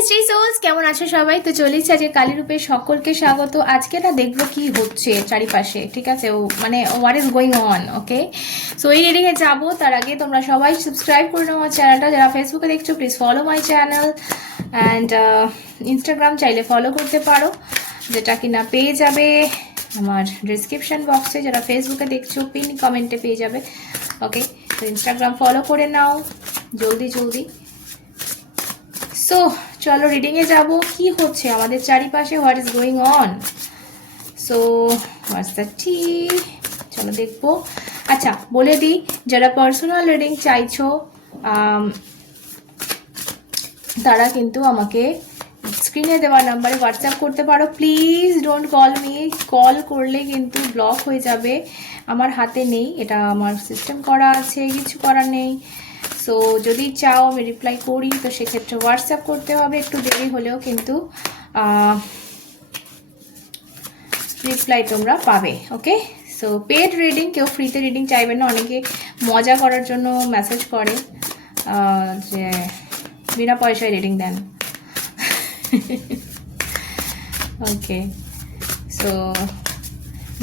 Mystery sols কেমন আছো সবাই? তো চলেছি আজকে কালীরূপে সকলকে স্বাগত। আজকে না দেখব কি হচ্ছে চারিপাশে, ঠিক আছে? ও মানে what is going on okay so এই রিডিংয়ে যাব। তার আগে তোমরা সবাই সাবস্ক্রাইব করে নাও আমার চ্যানেলটা যারা ফেসবুকে দেখছ please follow my channel and Instagram চাইলে ফলো করতে পারো, যেটা কিনা পেয়ে যাবে আমার ডিসক্রিপশন বক্সে যারা ফেসবুকে দেখছ পিন কমেন্টে পেয়ে যাবে ওকে তো ইনস্টাগ্রাম ফলো করে নাও, জলদি জলদি। সো চলো রিডিংয়ে যাব। কি হচ্ছে? আমাদের চারিপাশে what is going on so what's tea চলো দেখব। আচ্ছা বলে দিই, যারা পার্সোনাল রিডিং চাইছো তারা কিন্তু আমাকে স্ক্রিনে দেওয়া নাম্বারে হোয়াটসঅ্যাপ করতে পারো। Please don't call me call করলে কিন্তু ব্লক হয়ে যাবে। আমার হাতে নেই। এটা আমার সিস্টেম করা আছে। কিছু করার নেই। সো যদি চাও, আমি রিপ্লাই করি, তো সেক্ষেত্রে হোয়াটসঅ্যাপ করতে হবে, একটু দেরি হলেও কিন্তু রিপ্লাই তোমরা পাবে ওকে সো পেড রিডিং কেউ ফ্রিতে রিডিং চাইবে না, অনেকে মজা করার জন্য মেসেজ করে যে বিনা পয়সায় রিডিং দেন। ওকে সো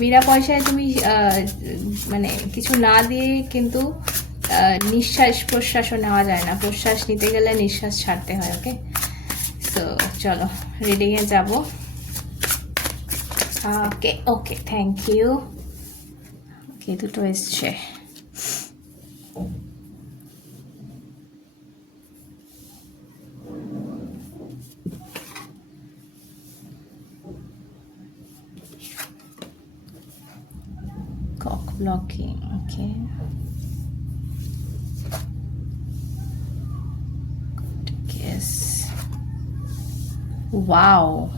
বিনা পয়সায় তুমি মানে কিছু না দিয়ে কিন্তু নিঃশ্বাস প্রশ্বাসও নেওয়া যায় না। প্রশ্বাস নিতে গেলে নিঃশ্বাস ছাড়তে হয় ওকে সো চলো রিডিংয়ে যাব। ওকে ওকে থ্যাংক ইউ ওকে দুটো এসছে। Blocking, okay. Wow.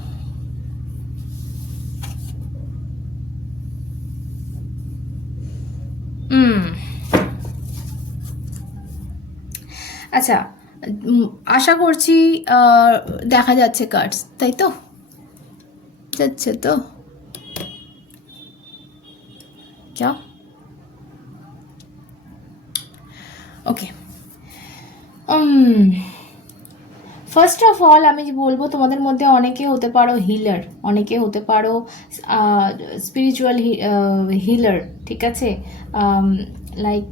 হুম আচ্ছা আশা করছি দেখা যাচ্ছে কার্ডস তাই তো? যাচ্ছে তো? क्या ওকে ফার্স্ট অফ অল আমি বলব, তোমাদের মধ্যে অনেকে হতে পারো হিলার অনেকে হতে পারো স্পিরিচুয়াল হিলার ঠিক আছে? লাইক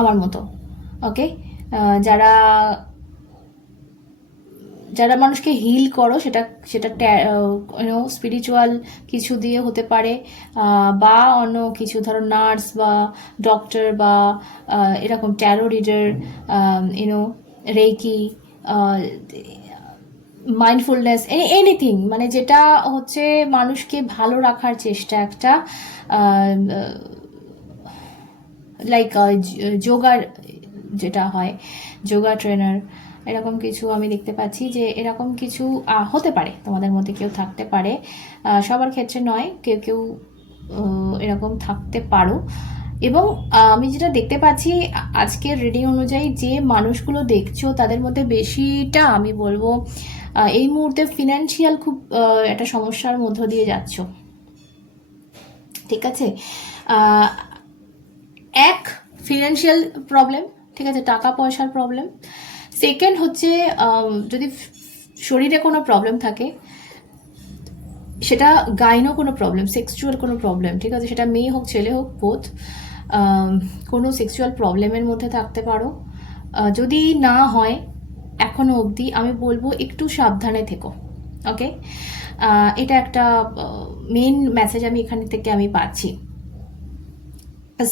আমার মতো ওকে যারা যারা মানুষকে হিল করো, সেটা সেটা ইউনো স্পিরিচুয়াল কিছু দিয়ে হতে পারে বা অন্য কিছু, ধরো নার্স বা ডক্টর বা এরকম tarot reader you know reiki mindfulness anything মানে যেটা হচ্ছে মানুষকে ভালো রাখার চেষ্টা একটা লাইক যোগার, যেটা হয়, যোগা ট্রেনার এরকম কিছু আমি দেখতে পাচ্ছি যে এরকম কিছু হতে পারে। তোমাদের মধ্যে কেউ থাকতে পারে। সবার ক্ষেত্রে নয়, কেউ কেউ এরকম থাকতে পারো। এবং আমি যেটা দেখতে পাচ্ছি আজকের রিডিং অনুযায়ী যে মানুষগুলো দেখছ, তাদের মধ্যে বেশিটা আমি বলব এই মুহূর্তে ফিনান্সিয়াল খুব একটা সমস্যার মধ্য দিয়ে যাচ্ছ। ঠিক আছে? এক ফিনান্সিয়াল প্রবলেম ঠিক আছে? টাকা পয়সার প্রবলেম সেকেন্ড হচ্ছে যদি শরীরে কোনো প্রবলেম থাকে, সেটা গাইনও কোনো প্রবলেম সেক্সুয়াল কোনো প্রবলেম ঠিক আছে? সেটা মেয়ে হোক, ছেলে হোক বোধ কোনো সেক্সুয়াল প্রবলেমের মধ্যে থাকতে পারো। যদি না হয় এখনও অবধি আমি বলব একটু সাবধানে থেকো ওকে এটা একটা মেন মেসেজ আমি এখান থেকে আমি পাচ্ছি।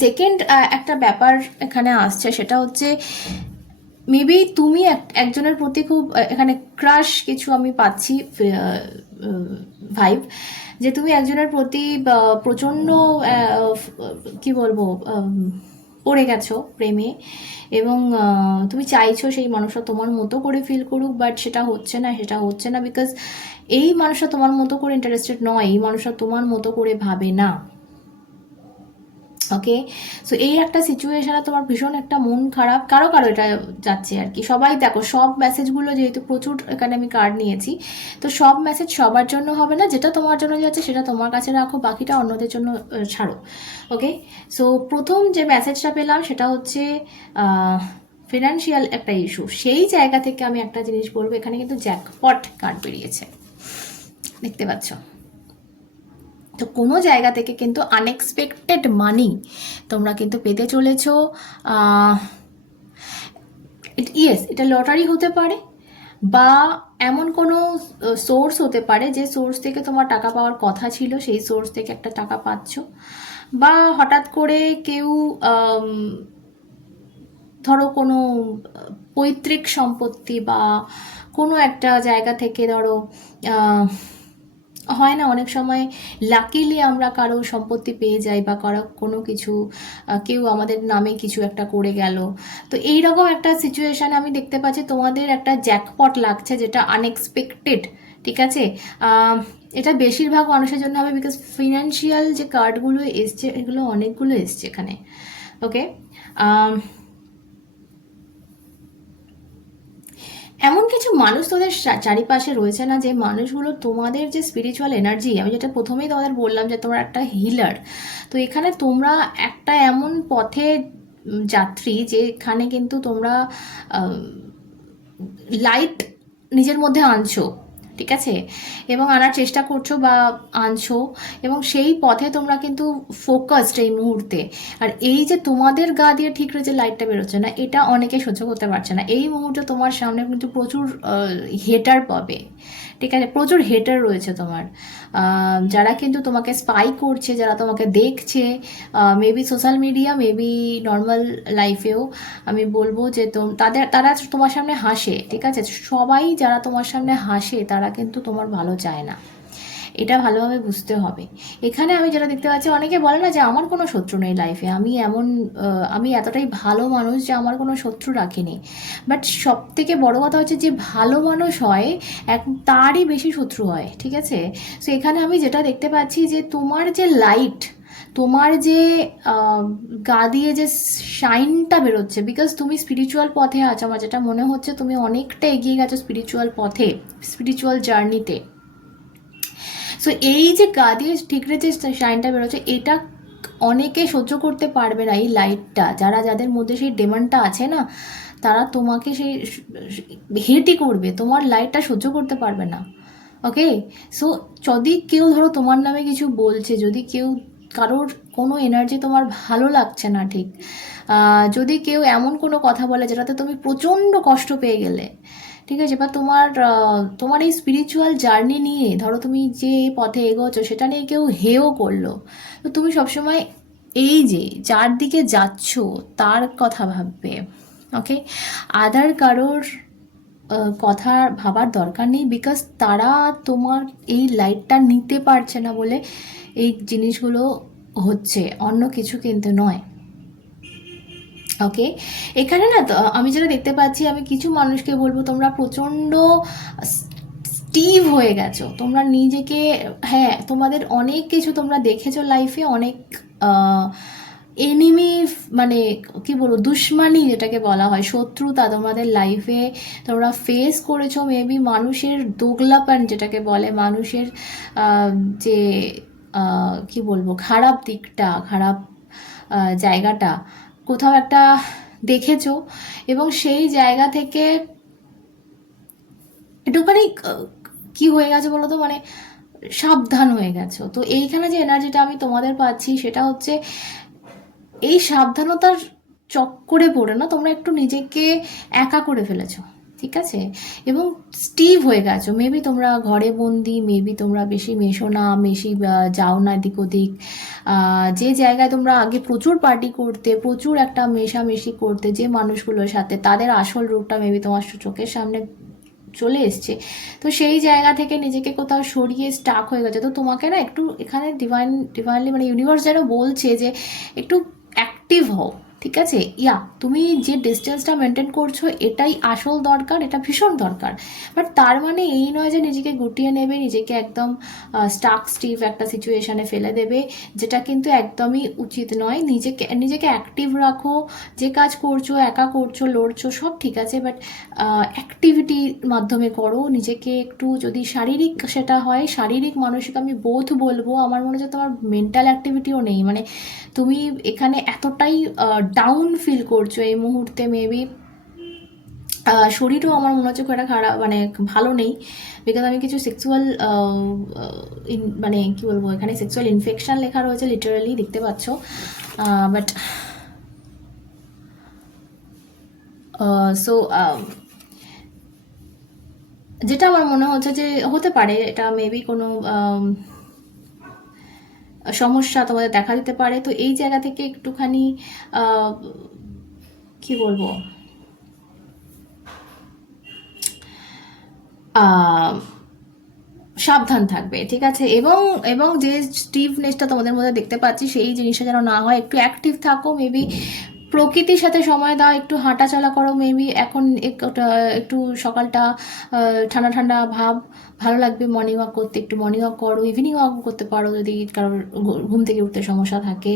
সেকেন্ড একটা ব্যাপার এখানে আসছে, সেটা হচ্ছে মেবি তুমি এক- একজনের প্রতি খুব এখানে ক্রাশ কিছু আমি পাচ্ছি ভাইব যে তুমি একজনের প্রতি প্রচণ্ড কি বলব পড়ে গেছো প্রেমে এবং তুমি চাইছো সেই মানুষটা তোমার মতো করে ফিল করুক বাট সেটা হচ্ছে না, সেটা হচ্ছে না বিকজ এই মানুষটা তোমার মতো করে ইন্টারেস্টেড নয়, এই মানুষটা তোমার মতো করে ভাবে না। ওকে সো এই একটা সিচুয়েশনে তোমার ভীষণ একটা মন খারাপ, কারও কারও এটা যাচ্ছে আর কি। সবাই দেখো, সব মেসেজগুলো যেহেতু প্রচুর এখানে আমি কার্ড নিয়েছি, তো সব মেসেজ সবার জন্য হবে না, যেটা তোমার জন্য যাচ্ছে সেটা তোমার কাছে রাখো, বাকিটা অন্যদের জন্য ছাড়ো। ওকে সো প্রথম যে মেসেজটা পেলাম সেটা হচ্ছে ফিনান্সিয়াল একটা ইস্যু সেই জায়গা থেকে আমি একটা জিনিস বলব, এখানে কিন্তু জ্যাকপট কার্ড বেরিয়েছে। দেখতে পাচ্ছ? তো কোনো জায়গা থেকে কিন্তু আনএক্সপেক্টেড মানি তোমরা কিন্তু পেতে চলেছ ইয়েস এটা লটারি হতে পারে বা এমন কোনো সোর্স হতে পারে যে সোর্স থেকে তোমার টাকা পাওয়ার কথা ছিল, সেই সোর্স থেকে একটা টাকা পাচ্ছ বা হঠাৎ করে কেউ ধরো কোনো পৈতৃক সম্পত্তি বা কোনো একটা জায়গা থেকে ধরো হয় না, অনেক সময় লাকিলি আমরা কারও সম্পত্তি পেয়ে যাই বা কারও কোনো কিছু কেউ আমাদের নামে কিছু একটা করে গেল। তো এই রকম একটা সিচুয়েশান আমি দেখতে পাচ্ছি তোমাদের একটা জ্যাকপট লাগছে যেটা আনএক্সপেক্টেড ঠিক আছে? এটা বেশিরভাগ মানুষের জন্য হবে বিকজ ফিনান্সিয়াল যে কার্ডগুলো এসছে, এগুলো অনেকগুলো এসছে এখানে ওকে এমন কিছু মানুষ তোদের চারিপাশে রয়েছে না যে মানুষগুলো তোমাদের যে স্পিরিচুয়াল এনার্জি আমি যেটা প্রথমেই তোমাদের বললাম যে তোমরা একটা হিলার তো এখানে তোমরা একটা এমন পথে যাত্রী যেখানে কিন্তু তোমরা লাইট নিজের মধ্যে আনছো। ঠিক আছে? এবং আনার চেষ্টা করছ বা আনছো এবং সেই পথে তোমরা কিন্তু ফোকাসড এই মুহূর্তে। আর এই যে তোমাদের গা দিয়ে ঠিক রয়েছে লাইটটা বেরোচ্ছে না, এটা অনেকে সহ্য করতে পারছে না। এই মুহূর্তে তোমার সামনে কিন্তু প্রচুর হেটার পাবে। ঠিক আছে? প্রচুর হেটার রয়েছে তোমার। যারা কিন্তু তোমাকে স্পাই করছে, যারা তোমাকে দেখছে maybe social media maybe normal লাইফেও আমি বলব যে তাদের, তারা তোমার সামনে হাসে। ঠিক আছে? সবাই যারা তোমার সামনে হাসে, তারা কিন্তু তোমার ভালো চায় না। এটা ভালোভাবে বুঝতে হবে। এখানে আমি যেটা দেখতে পাচ্ছি, অনেকে বলে না যে আমার কোনো শত্রু নেই লাইফে আমি এমন আমি এতটাই ভালো মানুষ যে আমার কোনো শত্রু রাখিনি। বাট সব থেকে বড় কথা হচ্ছে যে ভালো মানুষ হয়, এক, তারই বেশি শত্রু হয়, ঠিক আছে? সো এখানে আমি যেটা দেখতে পাচ্ছি যে তোমার যে লাইট তোমার যে গা দিয়ে যে শাইনটা বেরোচ্ছে বিকজ তুমি স্পিরিচুয়াল পথে আছো, আমার যেটা মনে হচ্ছে তুমি অনেকটা এগিয়ে গেছো স্পিরিচুয়াল পথে স্পিরিচুয়াল জার্নিতে সো এই যে গা দিয়ে ঠিকরে যে শাইনটা বেরোচ্ছে, এটা অনেকে সহ্য করতে পারবে না এই লাইটটা যারা, যাদের মধ্যে সেই ডিমান্ডটা আছে না, তারা তোমাকে সেই হেটই করবে, তোমার লাইটটা সহ্য করতে পারবে না। ওকে সো যদি কেউ ধরো তোমার নামে কিছু বলছে, যদি কেউ কারোর কোনো এনার্জি তোমার ভালো লাগছে না ঠিক। যদি কেউ এমন কোনো কথা বলে যেটাতে তুমি প্রচণ্ড কষ্ট পেয়ে গেলে, ঠিক আছে? বা তোমার তোমার এই স্পিরিচুয়াল জার্নি নিয়ে, ধরো তুমি যে পথে এগোছো সেটা নিয়ে কেউ হেও করল, তো তুমি সবসময় এই যে যার দিকে যাচ্ছ তার কথা ভাববে ওকে আদার কারোর কথা ভাবার দরকার নেই বিকজ তারা তোমার এই লাইটটা নিতে পারছে না বলে এই জিনিসগুলো হচ্ছে, অন্য কিছু কিন্তু নয়। ওকে এখানে না, তো আমি যেটা দেখতে পাচ্ছি, আমি কিছু মানুষকে বলব, তোমরা প্রচণ্ড স্টিভ হয়ে গেছো। তোমরা নিজেকে হ্যাঁ তোমাদের অনেক কিছু তোমরা দেখেছ লাইফে অনেক এনিমি মানে কি বলব, দুশ্মনী যেটাকে বলা হয়, শত্রুতা তোমাদের লাইফে তোমরা ফেস করেছ মেবি মানুষের দোগলাপান যেটাকে বলে, মানুষের যে কি বলব, খারাপ দিকটা, খারাপ জায়গাটা কোথাও একটা দেখেছ এবং সেই জায়গা থেকে একটুখানি কি হয়ে গেছে বলো তো? মানে সাবধান হয়ে গেছো। তো এইখানে যে এনার্জিটা আমি তোমাদের পাচ্ছি সেটা হচ্ছে এই সাবধানতার চক্করে পড়ে না, তোমরা একটু নিজেকে একা করে ফেলেছো। ঠিক আছে? এবং স্টিভ হয়ে গেছো। মেবি তোমরা ঘরে বন্দি মেবি তোমরা বেশি মেশো না, বেশি যাও না এদিক ওদিক। যে জায়গায় তোমরা আগে প্রচুর পার্টি করতে, প্রচুর একটা মেশামেশি করতে, যে মানুষগুলোর সাথে, তাদের আসল রূপটা মেবি তোমার চোখের সামনে চলে এসছে। তো সেই জায়গা থেকে নিজেকে কোথাও সরিয়ে স্টাক হয়ে গেছে। তো তোমাকে না একটু এখানে ডিভাইন ডিভাইনলি মানে ইউনিভার্স যেন বলছে যে, একটু অ্যাক্টিভ হও। ঠিক আছে? ইয়া, তুমি যে ডিস্টেন্সটা মেনটেন করছ, এটাই আসল দরকার, এটা ভীষণ দরকার। বাট তার মানে এই নয় যে নিজেকে গুটিয়ে নেবে, নিজেকে একদম স্টাক স্টিভ একটা সিচুয়েশানে ফেলে দেবে, যেটা কিন্তু একদমই উচিত নয়। নিজেকে নিজেকে অ্যাক্টিভ রাখো, যে কাজ করছ, একা করছ, লড়ছো, সব ঠিক আছে বাট অ্যাক্টিভিটির মাধ্যমে করো। নিজেকে একটু যদি শারীরিক সেটা হয়, শারীরিক, মানসিক আমি বোধ বলব, আমার মনে হচ্ছে তোমার মেন্টাল অ্যাক্টিভিটিও নেই। মানে তুমি এখানে এতটাই ডাউন ফিল করছ এই মুহূর্তে মেবি শরীরও আমার মনে হচ্ছে খুব একটা খারাপ মানে ভালো নেই বিকজ আমি কিছু সেক্সুয়াল মানে কী বলব, এখানে সেক্সুয়াল ইনফেকশান লেখা রয়েছে লিটারালি দেখতে পাচ্ছ। বাট সো যেটা আমার মনে হচ্ছে যে হতে পারে, এটা মেবি কোনো সমস্যা তোমাদের দেখা দিতে পারে। তো এই জায়গা থেকে একটুখানি কি বলব? সাবধান থাকবে, ঠিক আছে? এবং এবং যে স্টিভনেসটা তোমাদের মধ্যে দেখতে পাচ্ছি, সেই জিনিসটা যেন না হয়, একটু অ্যাক্টিভ থাকো মেবি প্রকৃতির সাথে সময় দাও, একটু হাঁটা চলা করো মেবি এখন একটু সকালটা ঠান্ডা ঠান্ডা ভাব, ভালো লাগবে মর্নিং ওয়াক করতে, একটু মর্নিং ওয়াক করো ইভিনিং ওয়াক করতে পারো যদি কারোর ঘুম থেকে উঠতে সমস্যা থাকে।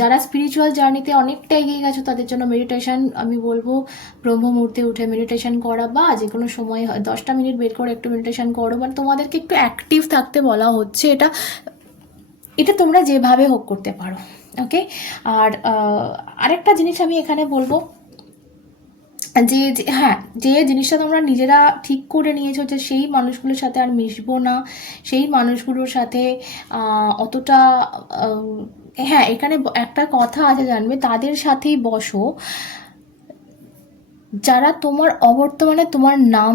যারা স্পিরিচুয়াল জার্নিতে অনেকটা এগিয়ে গেছো তাদের জন্য মেডিটেশন আমি বলব ব্রহ্ম মুহূর্তে উঠে মেডিটেশন করা বা যে কোনো সময় দশটা মিনিট বের করে একটু মেডিটেশন করো মানে তোমাদেরকে একটু অ্যাক্টিভ থাকতে বলা হচ্ছে, এটা এটা তোমরা যেভাবে হোক করতে পারো। ওকে আর আরেকটা জিনিস আমি এখানে বলব। যে হ্যাঁ যে জিনিসটা তোমরা নিজেরা ঠিক করে নিয়েছো যে সেই মানুষগুলোর সাথে আর মিশবো না, সেই মানুষগুলোর সাথে অতটা হ্যাঁ এখানে একটা কথা আছে জানবে, তাদের সাথেই বসো। যারা তোমার অবর্তমানে তোমার নাম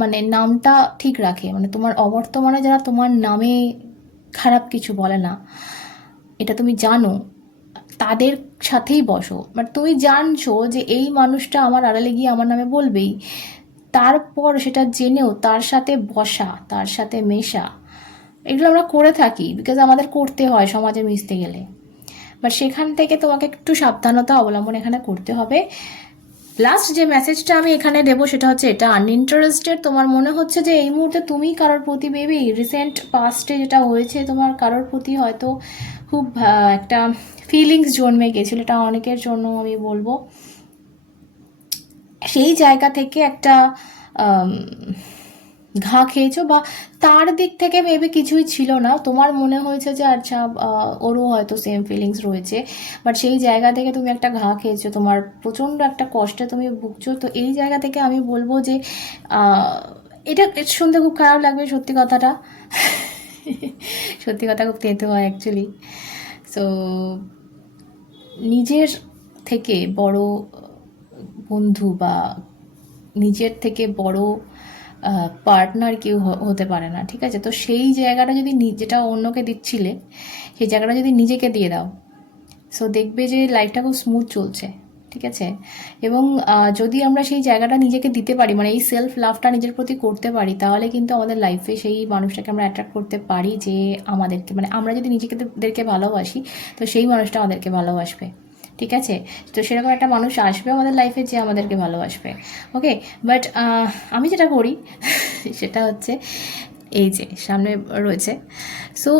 মানে নামটা ঠিক রাখে মানে তোমার অবর্তমানে যারা তোমার নামে খারাপ কিছু বলে না, এটা তুমি জানো। তাদের সাথেই বসো। বাট তুমি জানছো যে এই মানুষটা আমার আড়ালে গিয়ে আমার নামে বলবেই। তারপর সেটা জেনেও তার সাথে বসা, তার সাথে মেশা, এগুলো আমরা করে থাকি বিকজ আমাদের করতে হয় সমাজে মিশতে গেলে। বাট সেখান থেকে তোমাকে একটু সাবধানতা অবলম্বন এখানে করতে হবে। লাস্ট যে মেসেজটা আমি এখানে দেবো সেটা হচ্ছে এটা। আনইন্টারেস্টেড তোমার মনে হচ্ছে যে এই মুহূর্তে তুমি কারোর প্রতি বেবি রিসেন্ট পাস্টে যেটা হয়েছে তোমার কারোর প্রতি হয়তো খুব একটা ফিলিংস জন্মে গেছিল, এটা অনেকের জন্য আমি বলব। সেই জায়গা থেকে একটা ঘা খেয়েছো বা তার দিক থেকে মেবি কিছুই ছিল না। তোমার মনে হয়েছে যে আচ্ছা ওরও হয়তো সেম ফিলিংস রয়েছে। বাট সেই জায়গা থেকে তুমি একটা ঘা খেয়েছো, তোমার প্রচণ্ড একটা কষ্টে তুমি ভুগছো। তো এই জায়গা থেকে আমি বলব যে এটা শুনতে খুব খারাপ লাগবে সত্যি কথাটা। সত্যি কথা খুব তেতো হয় অ্যাকচুয়ালি সো নিজের থেকে বড় বন্ধু বা নিজের থেকে বড় পার্টনার কেউ হতে পারে না, ঠিক আছে? তো সেই জায়গাটা যদি যেটা অন্যকে দিচ্ছিলে, সেই জায়গাটা যদি নিজেকে দিয়ে দাও সো দেখবে যে লাইফটা খুব স্মুথ চলছে। ঠিক আছে? এবং যদি আমরা সেই জায়গাটা নিজেকে দিতে পারি মানে এই সেলফ লাভটা নিজের প্রতি করতে পারি, তাহলে কিন্তু আমাদের লাইফে সেই মানুষটাকে আমরা অ্যাট্রাক্ট করতে পারি যে আমাদেরকে মানে আমরা যদি নিজেদেরকে ভালোবাসি, তো সেই মানুষটা আমাদেরকে ভালোবাসবে। ঠিক আছে? তো সেরকম একটা মানুষ আসবে আমাদের লাইফে যে আমাদেরকে ভালোবাসবে। ওকে বাট আমি যেটা করি, সেটা হচ্ছে এই যে সামনে রয়েছে। সো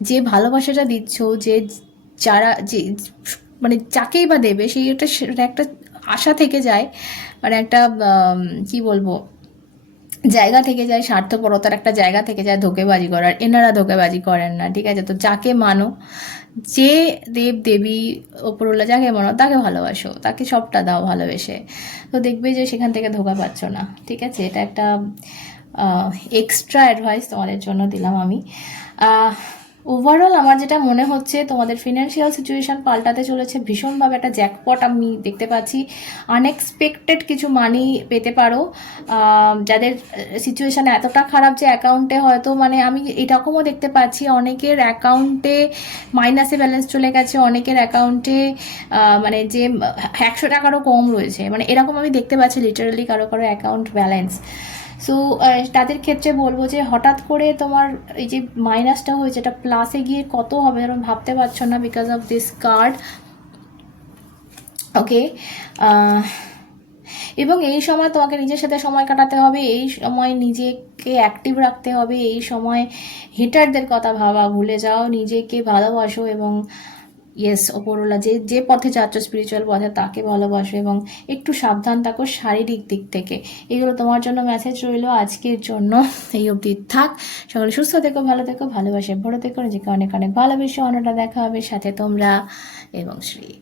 যে ভালোবাসাটা দিচ্ছ, যে যারা, যে মানে যাকেই বা দেবে, সেই একটা একটা আশা থেকে যায় মানে একটা কি বলব, জায়গা থেকে যায়, স্বার্থপরতার একটা জায়গা থেকে যায় ধোকেবাজি করার। এনারা ধোকেবাজি করেন না, ঠিক আছে? তো যাকে মানো, যে দেব দেবী ওপরওয়ালা যাকে মানো, তাকে ভালোবাসো, তাকে সবটা দাও ভালোবেসে। তো দেখবে যে সেখান থেকে ধোকা পাচ্ছ না, ঠিক আছে? এটা একটা এক্সট্রা অ্যাডভাইস তোমাদের জন্য দিলাম আমি। ওভারঅল আমার যেটা মনে হচ্ছে, তোমাদের ফিনান্সিয়াল সিচুয়েশন পাল্টাতে চলেছে। ভীষণভাবে একটা জ্যাকপট আমি দেখতে পাচ্ছি। আনএক্সপেক্টেড কিছু মানি পেতে পারো। যাদের সিচুয়েশান এতটা খারাপ যে অ্যাকাউন্টে হয়তো মানে আমি এরকমও দেখতে পাচ্ছি, অনেকের অ্যাকাউন্টে মাইনাসে ব্যালেন্স চলে গেছে, অনেকের অ্যাকাউন্টে মানে যে একশো টাকারও কম রয়েছে। মানে এরকম আমি দেখতে পাচ্ছি লিটারালি কারও কারও অ্যাকাউন্ট ব্যালেন্স সো তাদের ক্ষেত্রে বলব যে হঠাৎ করে তোমার এই যে মাইনাসটা হয়েছে, এটা প্লাসে গিয়ে কত হবে এরকম ভাবতে পারছ না because of this card okay এবং এই সময় তোমাকে নিজের সাথে সময় কাটাতে হবে, এই সময় নিজেকে অ্যাক্টিভ রাখতে হবে, এই সময় হিটারদের কথা ভাবা, ভুলে যাও, নিজেকে ভালোবাসো এবং ইয়েস ওপরওয়ালা যে যে পথে যাচ্ছ স্পিরিচুয়াল পথে তাকে ভালোবাসো এবং একটু সাবধান থাকো শারীরিক দিক থেকে। এগুলো তোমার জন্য মেসেজ রইল আজকের জন্য। এই অবধি থাক। সকলে সুস্থ থেকো, ভালো থেকো, ভালোবাসে, ভরে থেকো। নিজেকে অনেক অনেক ভালোবেসে অন্যটা দেখা হবে সাথে তোমরা এবং শ্রী